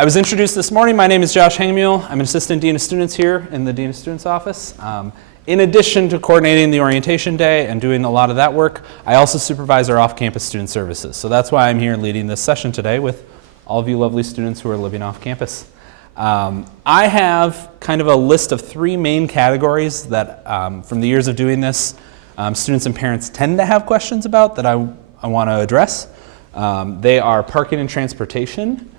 I was introduced this morning. My name is Josh Hangmuel. I'm an assistant dean of students here in the dean of students office. In addition to coordinating the orientation day and doing a lot of that work, I also supervise our off-campus student services. So that's why I'm here leading this session today with all of you lovely students who are living off campus. I have kind of a list of three main categories that from the years of doing this, students and parents tend to have questions about that I want to address. They are parking and transportation,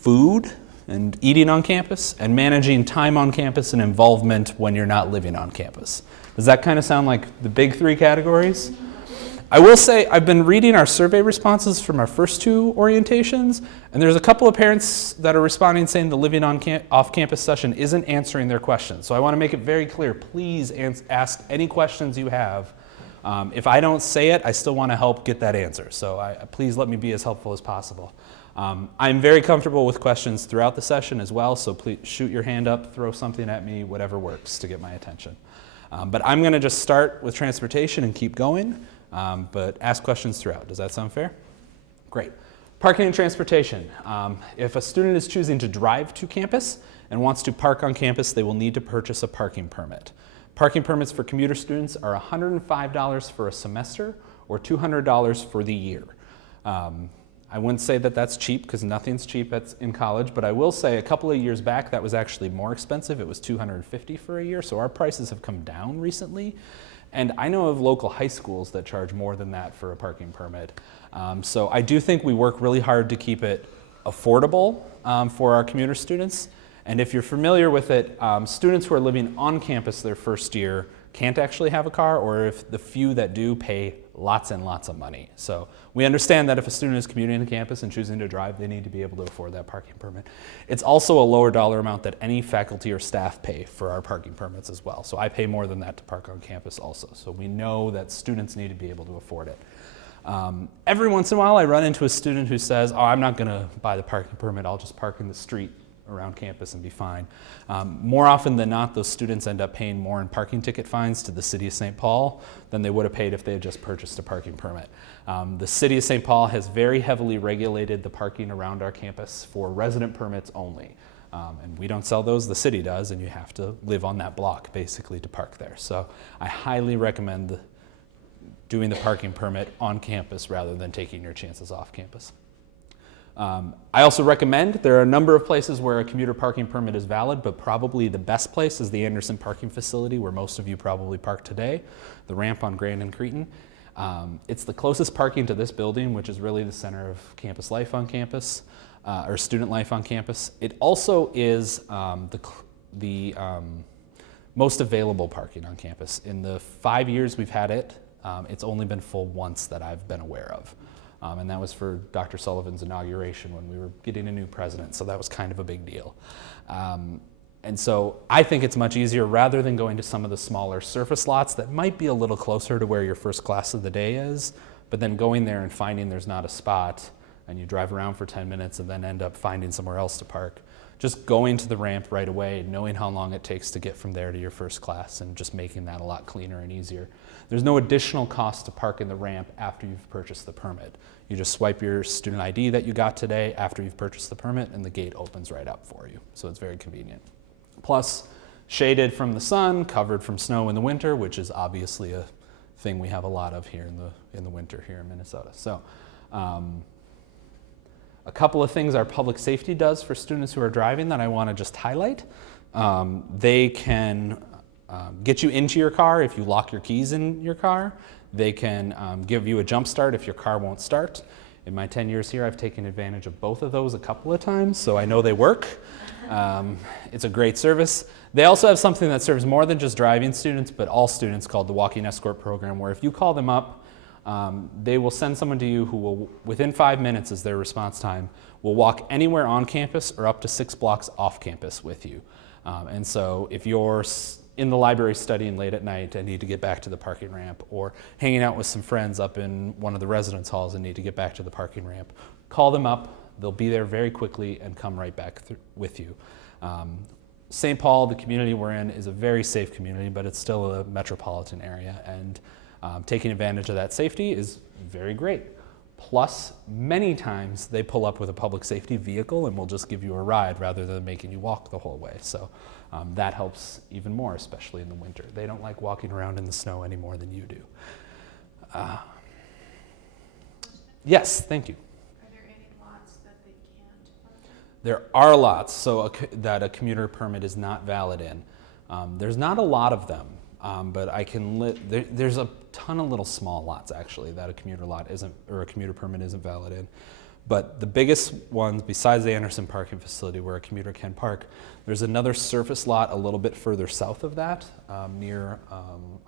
food and eating on campus, and managing time on campus and involvement when you're not living on campus. Does that kind of sound like the big three categories? I will say I've been reading our survey responses from our first two orientations, and there's a couple of parents that are responding saying the living on off-campus session isn't answering their questions. So I want to make it very clear, please ask any questions you have. If I don't say it, I still want to help get that answer. So please let me be as helpful as possible. I'm very comfortable with questions throughout the session as well, so please shoot your hand up, throw something at me, whatever works to get my attention. But I'm going to just start with transportation and keep going, but ask questions throughout. Does that sound fair? Great. Parking and transportation. If a student is choosing to drive to campus and wants to park on campus, they will need to purchase a parking permit. Parking permits for commuter students are $105 for a semester or $200 for the year. I wouldn't say that that's cheap because nothing's cheap in college, but I will say a couple of years back that was actually more expensive. It was $250 for a year, so our prices have come down recently. And I know of local high schools that charge more than that for a parking permit. So I do think we work really hard to keep it affordable for our commuter students. And if you're familiar with it, students who are living on campus their first year can't actually have a car, or if the few that do pay lots and lots of money. So we understand that if a student is commuting to campus and choosing to drive, they need to be able to afford that parking permit. It's also a lower dollar amount that any faculty or staff pay for our parking permits as well. So I pay more than that to park on campus also. So we know that students need to be able to afford it. Every once in a while I run into a student who says, oh, I'm not going to buy the parking permit, I'll just park in the street around campus and be fine. More often than not, those students end up paying more in parking ticket fines to the City of St. Paul than they would have paid if they had just purchased a parking permit. The City of St. Paul has very heavily regulated the parking around our campus for resident permits only. And we don't sell those, the city does, and you have to live on that block basically to park there. So I highly recommend doing the parking permit on campus rather than taking your chances off campus. I also recommend, there are a number of places where a commuter parking permit is valid, but probably the best place is the Anderson parking facility where most of you probably park today, the ramp on Grand and Cretin. It's the closest parking to this building, which is really the center of campus life on campus, or student life on campus. It also is the most available parking on campus. In the 5 years we've had it, it's only been full once that I've been aware of. And that was for Dr. Sullivan's inauguration when we were getting a new president, so that was kind of a big deal. And so I think it's much easier rather than going to some of the smaller surface lots that might be a little closer to where your first class of the day is, but then going there and finding there's not a spot and you drive around for 10 minutes and then end up finding somewhere else to park. Just going to the ramp right away, knowing how long it takes to get from there to your first class and just making that a lot cleaner and easier. There's no additional cost to park in the ramp after you've purchased the permit. You just swipe your student ID that you got today after you've purchased the permit and the gate opens right up for you. So it's very convenient. Plus, shaded from the sun, covered from snow in the winter, which is obviously a thing we have a lot of here in the winter here in Minnesota. So a couple of things our public safety does for students who are driving that I want to just highlight. They can get you into your car if you lock your keys in your car. They can give you a jump start if your car won't start. In my 10 years here, I've taken advantage of both of those a couple of times, so I know they work. It's a great service. They also have something that serves more than just driving students, but all students, called the Walking Escort Program, where if you call them up, they will send someone to you who will, within 5 minutes is their response time, will walk anywhere on campus or up to 6 blocks off campus with you. And so if you're in the library studying late at night and need to get back to the parking ramp, or hanging out with some friends up in one of the residence halls and need to get back to the parking ramp, call them up. They'll be there very quickly and come right back with you. St. Paul, the community we're in, is a very safe community, but it's still a metropolitan area, and taking advantage of that safety is very great. Plus, many times they pull up with a public safety vehicle and will just give you a ride rather than making you walk the whole way. So that helps even more, especially in the winter. They don't like walking around in the snow any more than you do. Yes, thank you. Are there any lots that they can't park? There are lots that a commuter permit is not valid in. There's not a lot of them, but there's a ton of little small lots actually that a commuter lot isn't, or a commuter permit isn't valid in. But the biggest ones, besides the Anderson parking facility where a commuter can park, there's another surface lot a little bit further south of that, near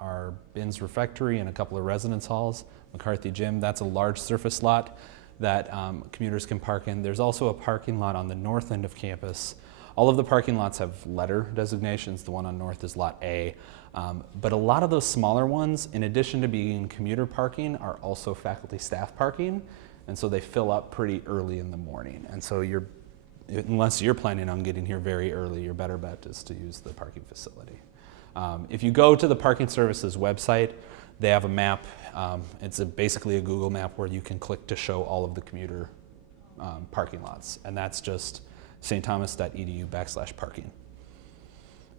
our Binns Refectory and a couple of residence halls, McCarthy Gym. That's a large surface lot that commuters can park in. There's also a parking lot on the north end of campus. All of the parking lots have letter designations. The one on north is Lot A. But a lot of those smaller ones, in addition to being commuter parking, are also faculty staff parking. And so they fill up pretty early in the morning. And so unless you're planning on getting here very early, your better bet is to use the parking facility. If you go to the Parking Services website, they have a map. It's basically a Google map where you can click to show all of the commuter parking lots. And that's just stthomas.edu/parking.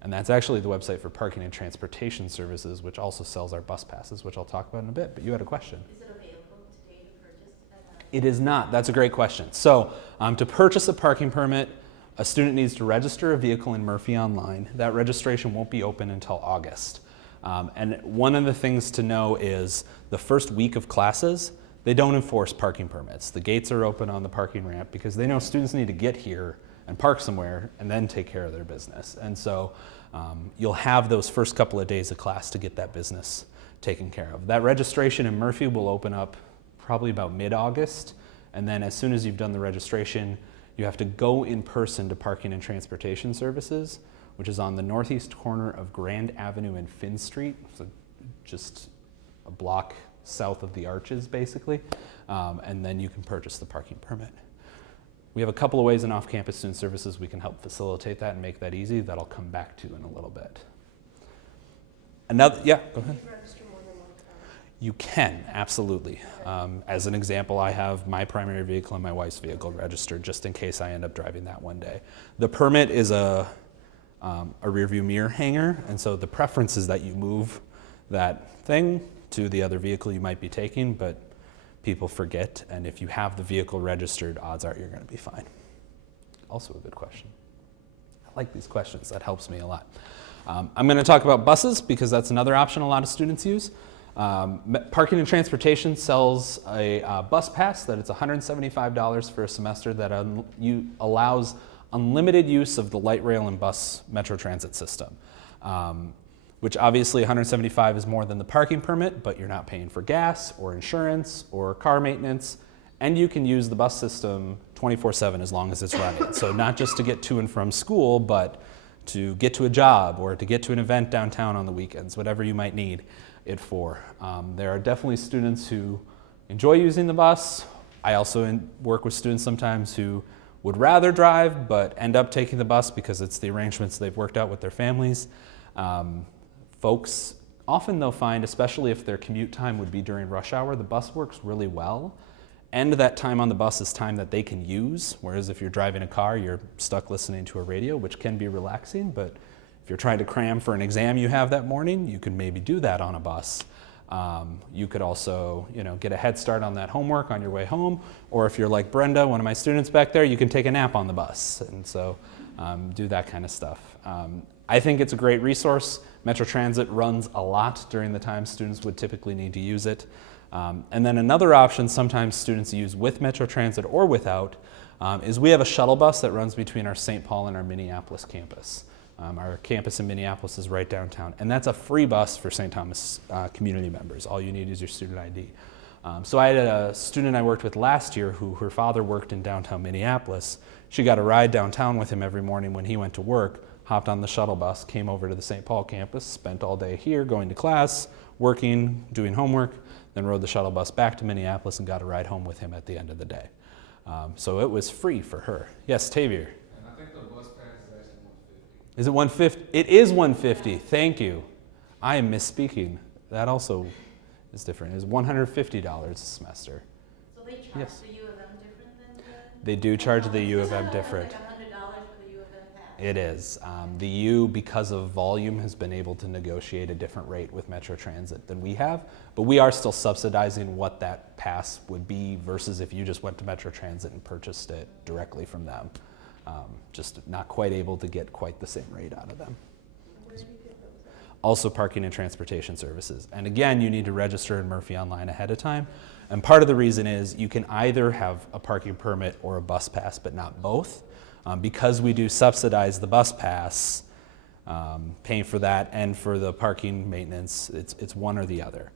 And that's actually the website for Parking and Transportation Services, which also sells our bus passes, which I'll talk about in a bit. But you had a question. Is it available today to purchase? It is not. That's a great question. So to purchase a parking permit, a student needs to register a vehicle in Murphy online. That registration won't be open until August. And one of the things to know is the first week of classes, they don't enforce parking permits. The gates are open on the parking ramp because they know students need to get here and park somewhere and then take care of their business. And so you'll have those first couple of days of class to get that business taken care of. That registration in Murphy will open up probably about mid-August. And then as soon as you've done the registration, you have to go in person to Parking and Transportation Services, which is on the northeast corner of Grand Avenue and Finn Street. So just a block south of the Arches, basically. And then you can purchase the parking permit. We have a couple of ways in off-campus student services we can help facilitate that and make that easy that I'll come back to in a little bit. Yeah, go ahead. Can you register more than one car? You can, absolutely. As an example, I have my primary vehicle and my wife's vehicle registered just in case I end up driving that one day. The permit is a rear view mirror hanger, and so the preference is that you move that thing to the other vehicle you might be taking, but people forget, and if you have the vehicle registered, odds are you're going to be fine. Also a good question. I like these questions. That helps me a lot. I'm going to talk about buses because that's another option a lot of students use. Parking and Transportation sells a bus pass that it's $175 for a semester that allows unlimited use of the light rail and bus metro transit system. Which obviously $175 is more than the parking permit, but you're not paying for gas or insurance or car maintenance, and you can use the bus system 24/7 as long as it's running. So not just to get to and from school, but to get to a job or to get to an event downtown on the weekends, whatever you might need it for. There are definitely students who enjoy using the bus. I also work with students sometimes who would rather drive, but end up taking the bus because it's the arrangements they've worked out with their families. Folks, often they'll find, especially if their commute time would be during rush hour, the bus works really well. And that time on the bus is time that they can use, whereas if you're driving a car, you're stuck listening to a radio, which can be relaxing, but if you're trying to cram for an exam you have that morning, you can maybe do that on a bus. You could also, get a head start on that homework on your way home, or if you're like Brenda, one of my students back there, you can take a nap on the bus, and so do that kind of stuff. I think it's a great resource. Metro Transit runs a lot during the time students would typically need to use it. And then another option sometimes students use with Metro Transit or without is we have a shuttle bus that runs between our St. Paul and our Minneapolis campus. Our campus in Minneapolis is right downtown, and that's a free bus for St. Thomas community members. All you need is your student ID. So I had a student I worked with last year who her father worked in downtown Minneapolis. She got a ride downtown with him every morning when he went to work, hopped on the shuttle bus, came over to the St. Paul campus, spent all day here going to class, working, doing homework, then rode the shuttle bus back to Minneapolis and got a ride home with him at the end of the day. So it was free for her. Yes, Tavir. And I think the bus pass is actually $150. Is it $150? It is $150. Thank you. I am misspeaking. That also is different. It's $150 a semester. So They charge Yes. the U of M different than the? They do charge the U of M It's different. like $100 for the U of M pass. It is. The U, because of volume, has been able to negotiate a different rate with Metro Transit than we have, but we are still subsidizing what that pass would be versus if you just went to Metro Transit and purchased it directly from them. Just not quite able to get quite the same rate out of them. Also parking and transportation services. And again, you need to register in Murphy online ahead of time. And part of the reason is you can either have a parking permit or a bus pass, but not both. Because we do subsidize the bus pass, paying for that and for the parking maintenance, it's one or the other.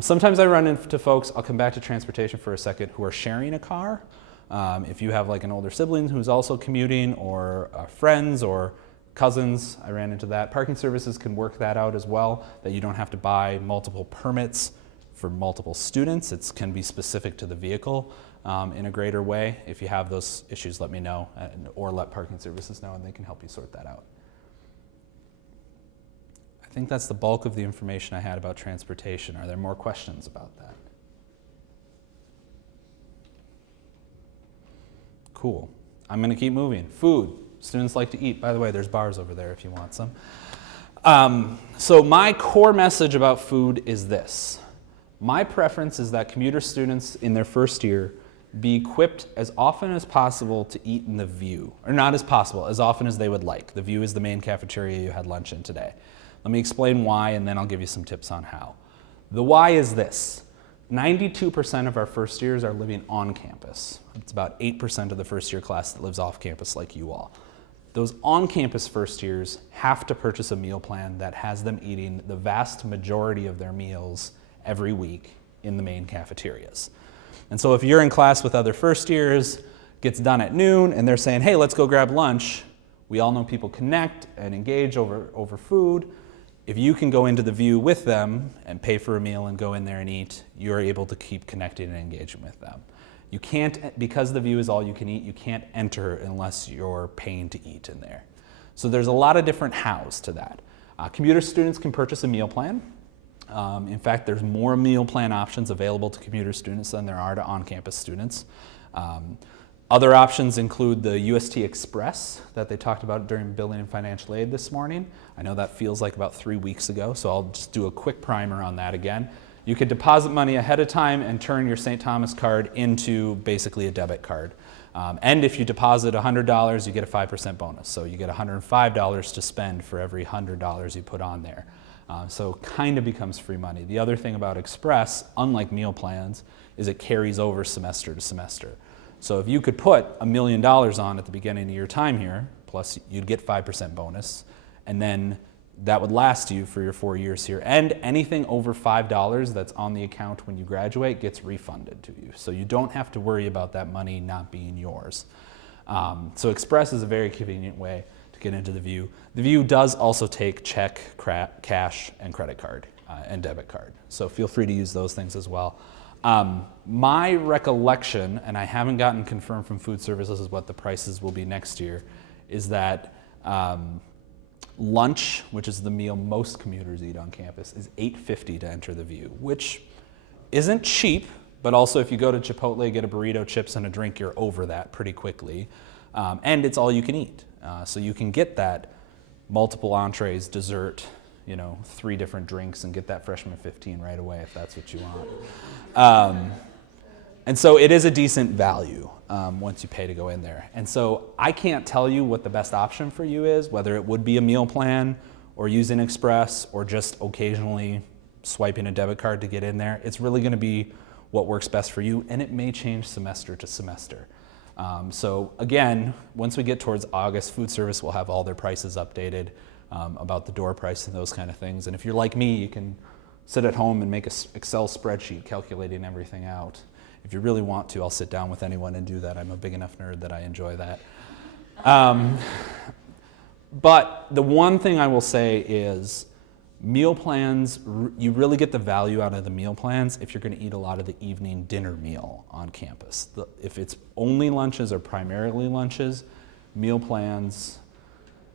Sometimes I run into folks, I'll come back to transportation for a second, who are sharing a car. If you have like an older sibling who's also commuting, or friends or cousins, I ran into that. Parking services can work that out as well, that you don't have to buy multiple permits for multiple students. It can be specific to the vehicle in a greater way. If you have those issues, let me know, or let parking services know, and they can help you sort that out. I think that's the bulk of the information I had about transportation. Are there more questions about that? Cool. I'm going to keep moving. Food. Students like to eat. By the way, there's bars over there if you want some. So my core message about food is this. My preference is that commuter students in their first year be equipped as often as possible to eat in the View. Or not as possible, as often as they would like. The View is the main cafeteria you had lunch in today. Let me explain why, and then I'll give you some tips on how. The why is this. 92% of our first years are living on campus. It's about 8% of the first year class that lives off campus like you all. Those on-campus first years have to purchase a meal plan that has them eating the vast majority of their meals every week in the main cafeterias. And so if you're in class with other first years, gets done at noon, and they're saying, hey, let's go grab lunch, we all know people connect and engage over food. If you can go into the View with them and pay for a meal and go in there and eat, you're able to keep connecting and engaging with them. You can't, because the View is all you can eat, you can't enter unless you're paying to eat in there. So there's a lot of different hows to that. Commuter students can purchase a meal plan. In fact, there's more meal plan options available to commuter students than there are to on-campus students. Other options include the UST Express that they talked about during Building and Financial Aid this morning. I know that feels like about 3 weeks ago, so I'll just do a quick primer on that again. You could deposit money ahead of time and turn your St. Thomas card into basically a debit card. And if you deposit $100, you get a 5% bonus. So you get $105 to spend for every $100 you put on there. So kind of becomes free money. The other thing about Express, unlike meal plans, is it carries over semester to semester. So if you could put $1 million on at the beginning of your time here, plus you'd get 5% bonus, and then that would last you for your 4 years here. And anything over $5 that's on the account when you graduate gets refunded to you. So you don't have to worry about that money not being yours. So Express is a very convenient way to get into the View. The View does also take check, cash, and credit card and debit card. So feel free to use those things as well. My recollection, and I haven't gotten confirmed from food services what the prices will be next year, is that lunch, which is the meal most commuters eat on campus, is $8.50 to enter the View, which isn't cheap, but also if you go to Chipotle, get a burrito, chips, and a drink, you're over that pretty quickly. And it's all you can eat. So you can get that multiple entrees, dessert, 3 different drinks, and get that freshman 15 right away if that's what you want. And so it is a decent value once you pay to go in there. And so I can't tell you what the best option for you is, whether it would be a meal plan or using Express or just occasionally swiping a debit card to get in there. It's really going to be what works best for you, and it may change semester to semester. So again, once we get towards August, food service will have all their prices updated about the door price and those kind of things. And if you're like me, you can sit at home and make an Excel spreadsheet calculating everything out. If you really want to, I'll sit down with anyone and do that. I'm a big enough nerd that I enjoy that. But the one thing I will say is meal plans, you really get the value out of the meal plans if you're going to eat a lot of the evening dinner meal on campus. If it's only lunches or primarily lunches, meal plans,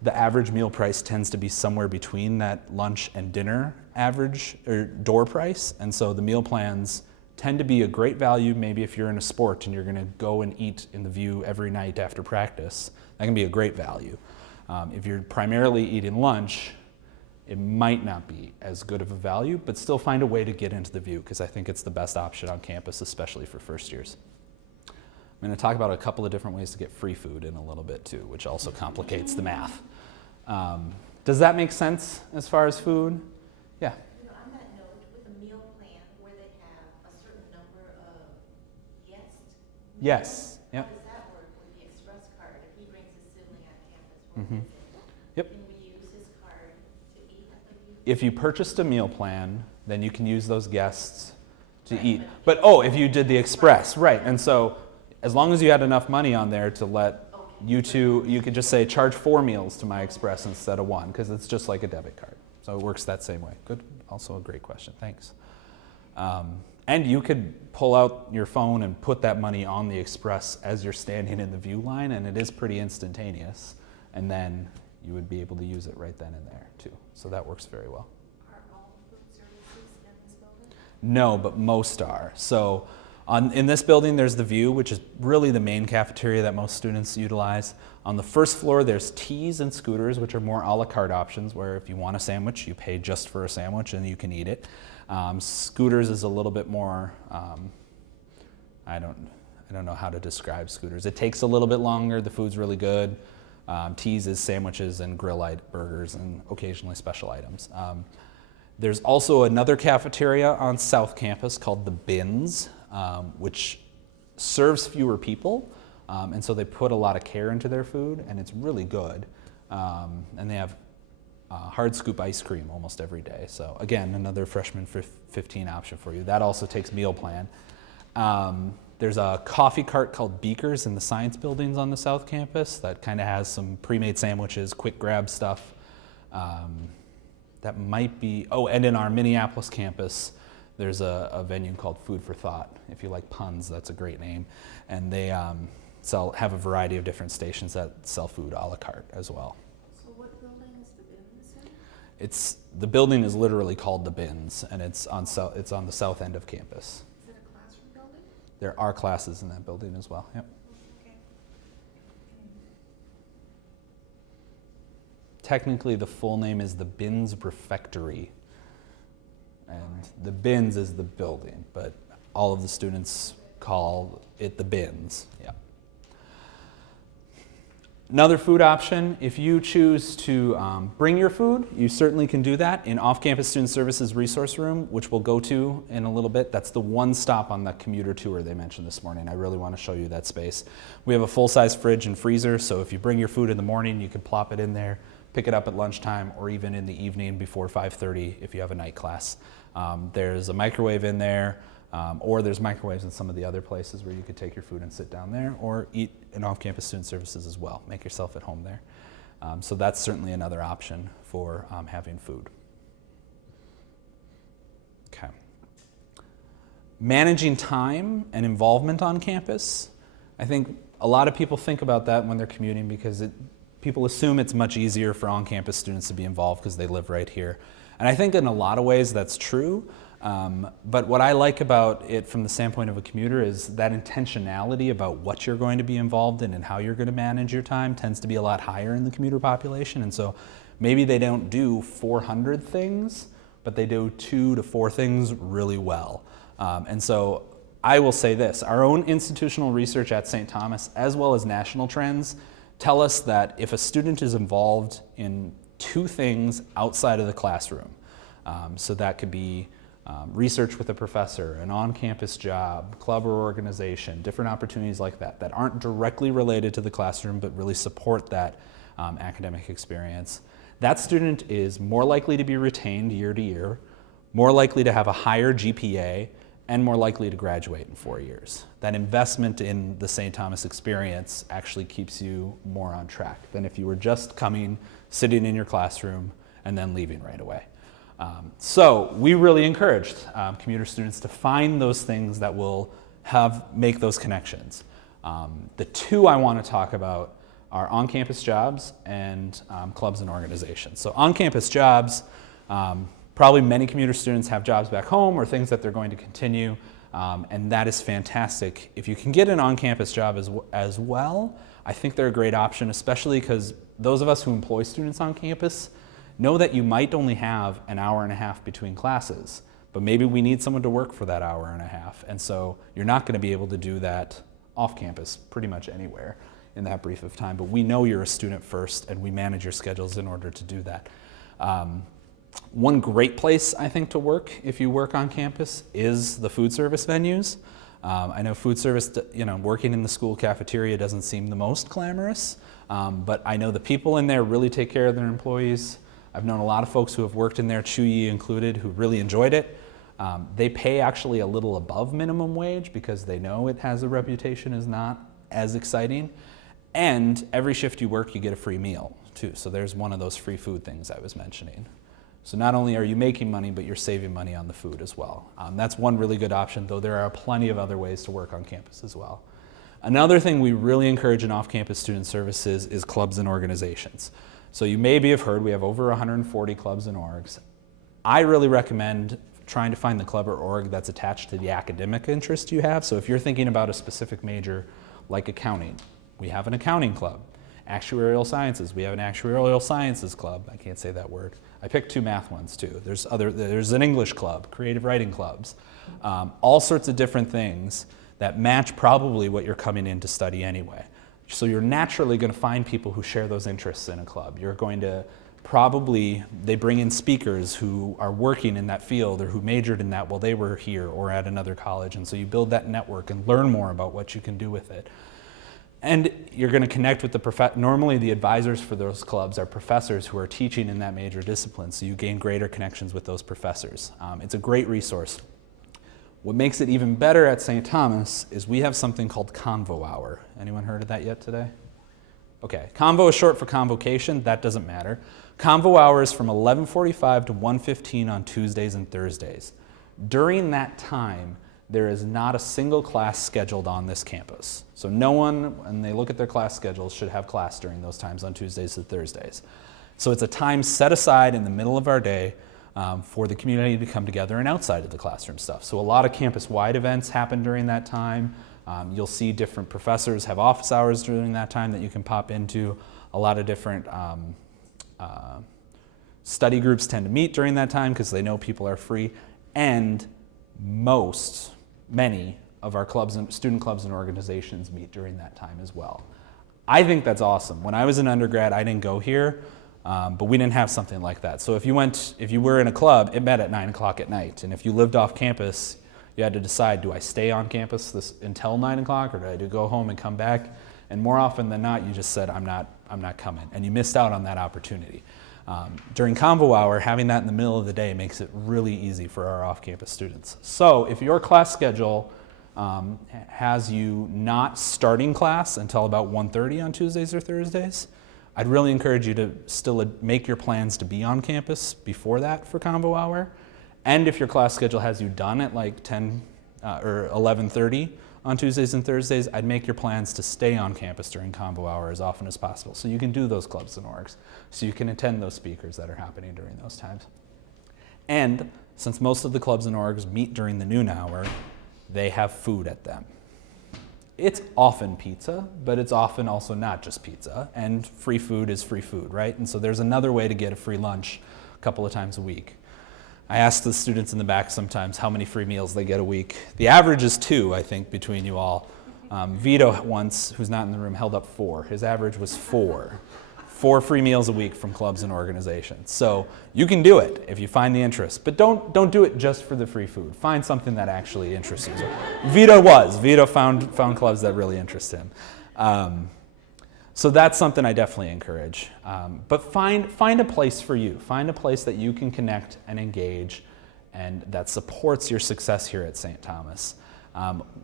the average meal price tends to be somewhere between that lunch and dinner average or door price. And so the meal plans tend to be a great value. Maybe if you're in a sport and you're going to go and eat in the view every night after practice, that can be a great value. If you're primarily eating lunch, it might not be as good of a value, but still find a way to get into the view because I think it's the best option on campus, especially for first years. I'm going to talk about a couple of different ways to get free food in a little bit too, which also complicates the math. Does that make sense as far as food? Yeah. You know, on that note, with a meal plan where they have a certain number of guests. Yes. How Yep. does that work with the express card? If he brings his sibling on campus for a Mhm. visit, Yep. can we use his card to eat at the view? If you purchased a meal plan, then you can use those guests to Right, eat. but- But if you did the express, right. And so as long as you had enough money on there to let you two, you could just say charge 4 meals to my express instead of 1 because it's just like a debit card. So it works that same way. Good. Also a great question. Thanks. And you could pull out your phone and put that money on the express as you're standing in the view line, and it is pretty instantaneous. And then you would be able to use it right then and there too. So that works very well. Are all food services in this building? No, but most are. So in this building, there's the View, which is really the main cafeteria that most students utilize. On the first floor, there's Teas and Scooters, which are more a la carte options, where if you want a sandwich, you pay just for a sandwich and you can eat it. Scooters is a little bit more, I don't know how to describe Scooters. It takes a little bit longer. The food's really good. Teas is sandwiches and burgers and occasionally special items. There's also another cafeteria on South Campus called the Bins, which serves fewer people, and so they put a lot of care into their food, and it's really good. And they have hard scoop ice cream almost every day. So again, another freshman 15 option for you. That also takes meal plan. There's a coffee cart called Beakers in the science buildings on the South Campus that kind of has some pre-made sandwiches, quick grab stuff. That might be, and in our Minneapolis campus, there's a venue called Food for Thought. If you like puns, that's a great name. And they have a variety of different stations that sell food a la carte as well. So what building is the Bins in? The building is literally called the Bins, and it's on the south end of campus. Is it a classroom building? There are classes in that building as well. Yep. Okay. Technically, the full name is the Bins Refectory, and the Bins is the building, but all of the students call it the Bins. Yeah. Another food option, if you choose to bring your food, you certainly can do that in Off-Campus Student Services Resource Room, which we'll go to in a little bit. That's the one stop on the commuter tour they mentioned this morning. I really want to show you that space. We have a full-size fridge and freezer, so if you bring your food in the morning, you can plop it in there, pick it up at lunchtime, or even in the evening before 5:30 if you have a night class. There's a microwave in there, or there's microwaves in some of the other places where you could take your food and sit down there, or eat in Off-Campus Student Services as well. Make yourself at home there. So that's certainly another option for having food. Okay. Managing time and involvement on campus. I think a lot of people think about that when they're commuting because people assume it's much easier for on-campus students to be involved because they live right here. And I think in a lot of ways that's true. But what I like about it from the standpoint of a commuter is that intentionality about what you're going to be involved in and how you're going to manage your time tends to be a lot higher in the commuter population. And so maybe they don't do 400 things, but they do 2 to 4 things really well. And so I will say this, our own institutional research at St. Thomas, as well as national trends, tell us that if a student is involved in 2 things outside of the classroom, so that could be research with a professor, an on-campus job, club or organization, different opportunities like that aren't directly related to the classroom but really support that academic experience. That student is more likely to be retained year to year, more likely to have a higher GPA, and more likely to graduate in 4 years. That investment in the St. Thomas experience actually keeps you more on track than if you were just coming, sitting in your classroom, and then leaving right away. So we really encouraged commuter students to find those things that will make those connections. The 2 I want to talk about are on-campus jobs and clubs and organizations. So on-campus jobs, probably many commuter students have jobs back home or things that they're going to continue. And that is fantastic. If you can get an on-campus job as well, I think they're a great option, especially because those of us who employ students on campus know that you might only have an hour and a half between classes, but maybe we need someone to work for that hour and a half. And so you're not going to be able to do that off campus pretty much anywhere in that brief of time. But we know you're a student first, and we manage your schedules in order to do that. One great place, I think, to work if you work on campus is the food service venues. I know food service, working in the school cafeteria doesn't seem the most glamorous, but I know the people in there really take care of their employees. I've known a lot of folks who have worked in there, Chuyi included, who really enjoyed it. They pay actually a little above minimum wage because they know it has a reputation as not as exciting. And every shift you work, you get a free meal too. So there's one of those free food things I was mentioning. So not only are you making money, but you're saving money on the food as well. That's one really good option, though there are plenty of other ways to work on campus as well. Another thing we really encourage in off-campus student services is clubs and organizations. So you maybe have heard we have over 140 clubs and orgs. I really recommend trying to find the club or org that's attached to the academic interest you have. So if you're thinking about a specific major like accounting, we have an accounting club. Actuarial sciences, we have an actuarial sciences club. I can't say that word. I picked two math ones too. There's an English club, creative writing clubs, all sorts of different things that match probably what you're coming in to study anyway. So you're naturally going to find people who share those interests in a club. You're going to they bring in speakers who are working in that field or who majored in that while they were here or at another college. And so you build that network and learn more about what you can do with it. And you're going to connect with normally the advisors for those clubs are professors who are teaching in that major discipline, so you gain greater connections with those professors. It's a great resource. What makes it even better at St. Thomas is we have something called Convo Hour. Anyone heard of that yet today? Okay, Convo is short for convocation. That doesn't matter. Convo Hour is from 11:45 to 1:15 on Tuesdays and Thursdays. During that time, there is not a single class scheduled on this campus. So no one, when they look at their class schedules, should have class during those times on Tuesdays and Thursdays. So it's a time set aside in the middle of our day for the community to come together and outside of the classroom stuff. So a lot of campus-wide events happen during that time. You'll see different professors have office hours during that time that you can pop into. A lot of different study groups tend to meet during that time because they know people are free. And many of our clubs and student clubs and organizations meet during that time as well. I think that's awesome. When I was an undergrad, I didn't go here, but we didn't have something like that. So if you were in a club, it met at 9 o'clock at night. And if you lived off campus, you had to decide, do I stay on campus until 9 o'clock or do I go home and come back? And more often than not, you just said, I'm not coming. And you missed out on that opportunity. During Convo Hour, having that in the middle of the day makes it really easy for our off-campus students. So if your class schedule has you not starting class until about 1:30 on Tuesdays or Thursdays, I'd really encourage you to still make your plans to be on campus before that for Convo Hour. And if your class schedule has you done at like 10 or 11:30 on Tuesdays and Thursdays, I'd make your plans to stay on campus during Convo Hour as often as possible so you can do those clubs and orgs, so you can attend those speakers that are happening during those times. And since most of the clubs and orgs meet during the noon hour, they have food at them. It's often pizza, but it's often also not just pizza, and free food is free food, right? And so there's another way to get a free lunch a couple of times a week. I ask the students in the back sometimes how many free meals they get a week. The average is 2, I think, between you all. Vito once, who's not in the room, held up 4. His average was 4. 4 free meals a week from clubs and organizations. So you can do it if you find the interest, but don't do it just for the free food. Find something that actually interests you. Vito found clubs that really interest him. So that's something I definitely encourage. But find a place for you. Find a place that you can connect and engage and that supports your success here at St. Thomas.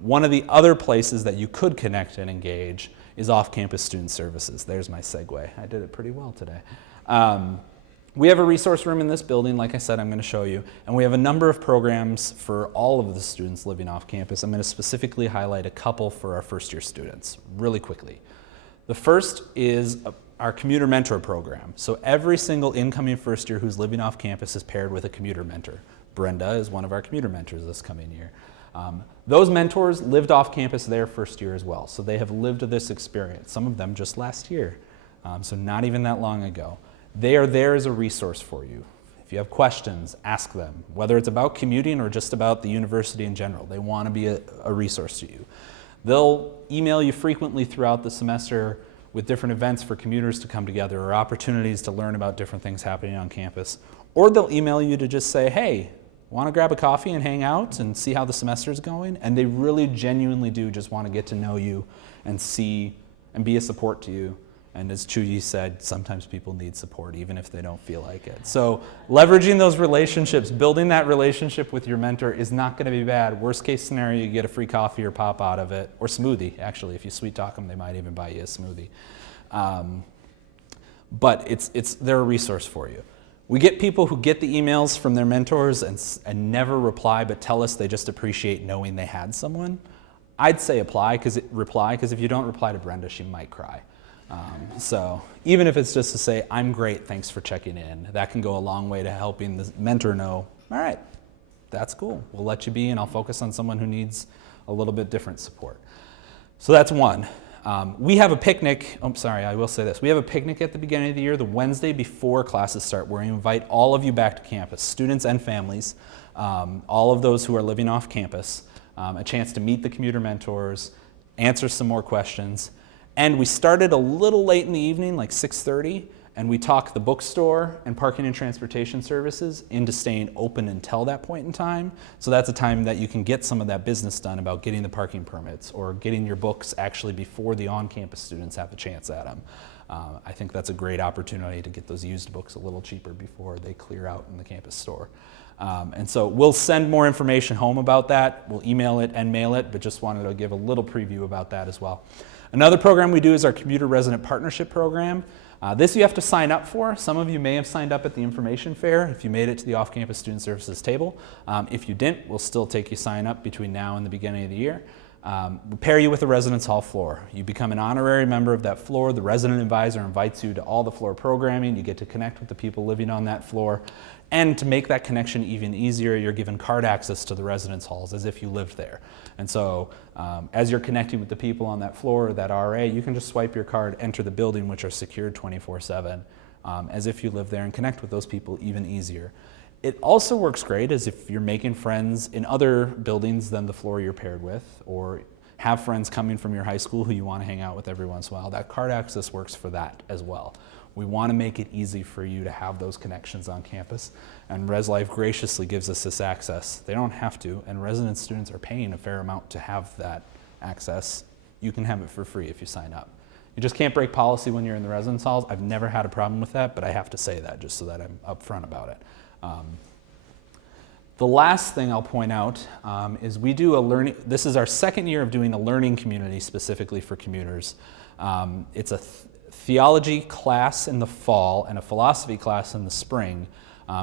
One of the other places that you could connect and engage is off-campus student services. There's my segue. I did it pretty well today. We have a resource room in this building, like I said, I'm going to show you, and we have a number of programs for all of the students living off campus. I'm going to specifically highlight a couple for our first-year students really quickly. The first is our commuter mentor program. So every single incoming first year who's living off campus is paired with a commuter mentor. Brenda is one of our commuter mentors this coming year. Those mentors lived off campus their first year as well, so they have lived this experience, some of them just last year, so not even that long ago. They are there as a resource for you. If you have questions, ask them, whether it's about commuting or just about the university in general. They want to be a resource to you. They'll email you frequently throughout the semester with different events for commuters to come together or opportunities to learn about different things happening on campus. Or they'll email you to just say, hey, want to grab a coffee and hang out and see how the semester's going? And they really genuinely do just want to get to know you and see and be a support to you. And as Chuyi said, sometimes people need support even if they don't feel like it. So leveraging those relationships, building that relationship with your mentor is not going to be bad. Worst case scenario, you get a free coffee or pop out of it, or smoothie, actually. If you sweet talk them, they might even buy you a smoothie. But they're a resource for you. We get people who get the emails from their mentors and never reply, but tell us they just appreciate knowing they had someone. I'd say reply, because if you don't reply to Brenda, she might cry. So even if it's just to say, I'm great, thanks for checking in, that can go a long way to helping the mentor know, all right, that's cool. We'll let you be, and I'll focus on someone who needs a little bit different support. So that's one. We have a picnic. I will say this. We have a picnic at the beginning of the year, the Wednesday before classes start, where we invite all of you back to campus, students and families, all of those who are living off campus, a chance to meet the commuter mentors, answer some more questions. And we started a little late in the evening, like 6:30, and we talked the bookstore and parking and transportation services into staying open until that point in time. So that's a time that you can get some of that business done about getting the parking permits or getting your books actually before the on-campus students have a chance at them. I think that's a great opportunity to get those used books a little cheaper before they clear out in the campus store. And so we'll send more information home about that. We'll email it and mail it, but just wanted to give a little preview about that as well. Another program we do is our Commuter Resident Partnership Program. This you have to sign up for. Some of you may have signed up at the information fair if you made it to the off-campus student services table. If you didn't, we'll still take you sign up between now and the beginning of the year. We'll pair you with a residence hall floor. You become an honorary member of that floor. The resident advisor invites you to all the floor programming. You get to connect with the people living on that floor. And to make that connection even easier, you're given card access to the residence halls as if you lived there. And so as you're connecting with the people on that floor, that RA, you can just swipe your card, enter the building, which are secured 24/7, as if you live there, and connect with those people even easier. It also works great as if you're making friends in other buildings than the floor you're paired with, or have friends coming from your high school who you want to hang out with every once in a while. That card access works for that as well. We want to make it easy for you to have those connections on campus, and ResLife graciously gives us this access. They don't have to, and resident students are paying a fair amount to have that access. You can have it for free if you sign up. You just can't break policy when you're in the residence halls. I've never had a problem with that, but I have to say that just so that I'm upfront about it. The last thing I'll point out is we do a learning, this is our second year of doing a learning community specifically for commuters. It's a theology class in the fall and a philosophy class in the spring.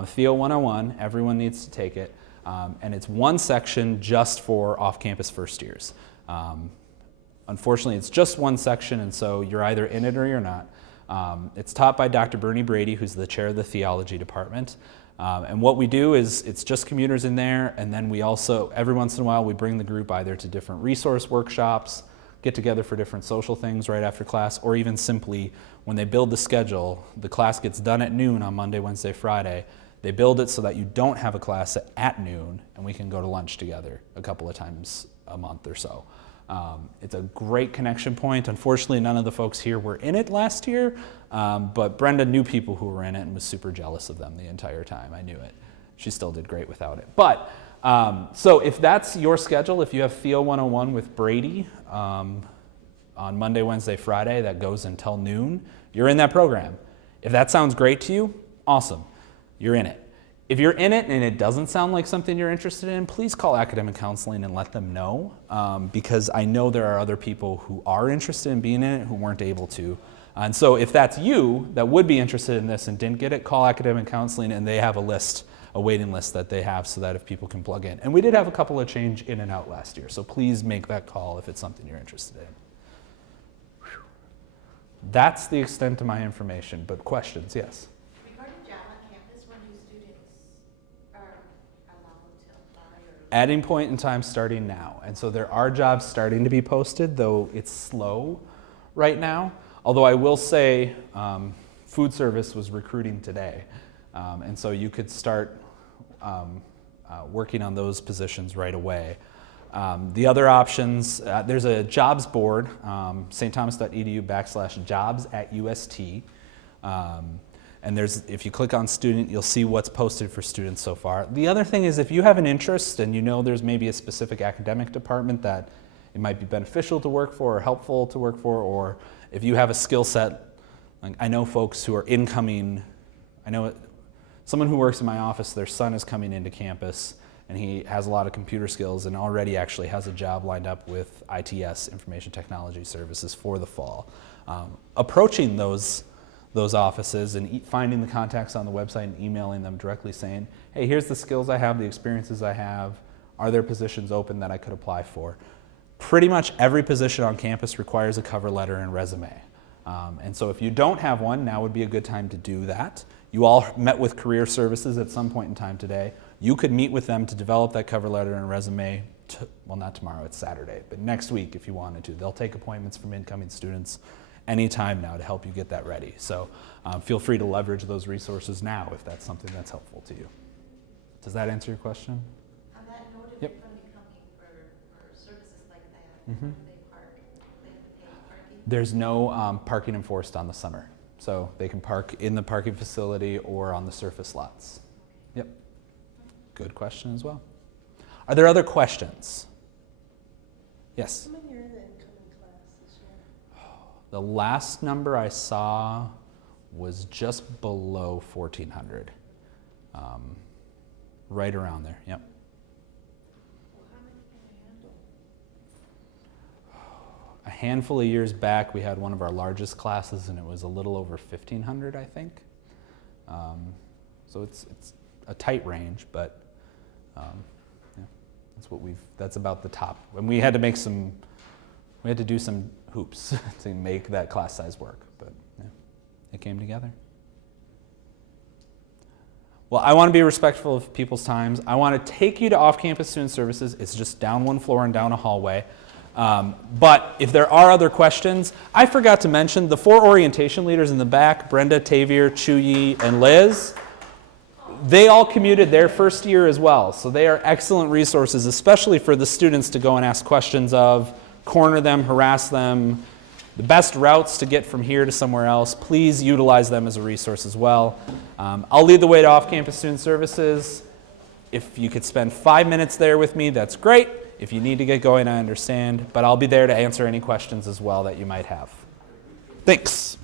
Theo 101, everyone needs to take it. And it's one section just for off-campus first years. Unfortunately, it's just one section, and so you're either in it or you're not. It's taught by Dr. Bernie Brady, who's the chair of the theology department. And what we do is it's just commuters in there, and then we also, every once in a while, we bring the group either to different resource workshops, get together for different social things right after class, or even simply when they build the schedule, the class gets done at noon on Monday, Wednesday, Friday. They build it so that you don't have a class at noon, and we can go to lunch together a couple of times a month or so. It's a great connection point. Unfortunately, none of the folks here were in it last year, but Brenda knew people who were in it and was super jealous of them the entire time. I knew it. She still did great without it. But so if that's your schedule, if you have Theo 101 with Brady on Monday, Wednesday, Friday, that goes until noon, you're in that program. If that sounds great to you, awesome. You're in it. If you're in it and it doesn't sound like something you're interested in, please call academic counseling and let them know, because I know there are other people who are interested in being in it who weren't able to. And so if that's you that would be interested in this and didn't get it, call academic counseling, and they have a list, a waiting list that they have so that if people can plug in. And we did have a couple of change in and out last year, so please make that call if it's something you're interested in. Whew. That's the extent of my information, but questions, yes? Regarding job on campus, when do students are allowed to apply or? Adding point in time starting now. And so there are jobs starting to be posted, though it's slow right now. Although I will say food service was recruiting today. And so you could start working on those positions right away. The other options, there's a jobs board, stthomas.edu/jobs@UST. And if you click on student, you'll see what's posted for students so far. The other thing is if you have an interest and you know there's maybe a specific academic department that it might be beneficial to work for or helpful to work for, or if you have a skill set, like I know folks who are incoming, I know someone who works in my office, their son is coming into campus and he has a lot of computer skills and already actually has a job lined up with ITS, Information Technology Services, for the fall. Approaching those offices and finding the contacts on the website and emailing them directly saying, hey, here's the skills I have, the experiences I have, are there positions open that I could apply for? Pretty much every position on campus requires a cover letter and resume. And so if you don't have one, now would be a good time to do that. You all met with Career Services at some point in time today. You could meet with them to develop that cover letter and resume, well, not tomorrow, it's Saturday, but next week if you wanted to. They'll take appointments from incoming students anytime now to help you get that ready. So feel free to leverage those resources now if that's something that's helpful to you. Does that answer your question? On that note, if Yep. you're going to be coming for services like that, Mhm. where do they park? They have to pay parking? There's no parking enforced on the summer. So they can park in the parking facility or on the surface lots. Yep. Good question as well. Are there other questions? Yes? How many are in the incoming class this year? The last number I saw was just below 1,400. Right around there, yep. Well, how many can we handle? A handful of years back, we had one of our largest classes, and it was a little over 1,500, I think. So it's a tight range, but yeah, that's about the top. And we had to do some hoops to make that class size work, but yeah, it came together. Well, I want to be respectful of people's times. I want to take you to off-campus student services. It's just down one floor and down a hallway. But if there are other questions, I forgot to mention the 4 orientation leaders in the back, Brenda, Tavier, Chuyi, and Liz, they all commuted their first year as well. So they are excellent resources, especially for the students to go and ask questions of, corner them, harass them, the best routes to get from here to somewhere else. Please utilize them as a resource as well. I'll lead the way to off-campus student services. If you could spend 5 minutes there with me, that's great. If you need to get going, I understand, but I'll be there to answer any questions as well that you might have. Thanks.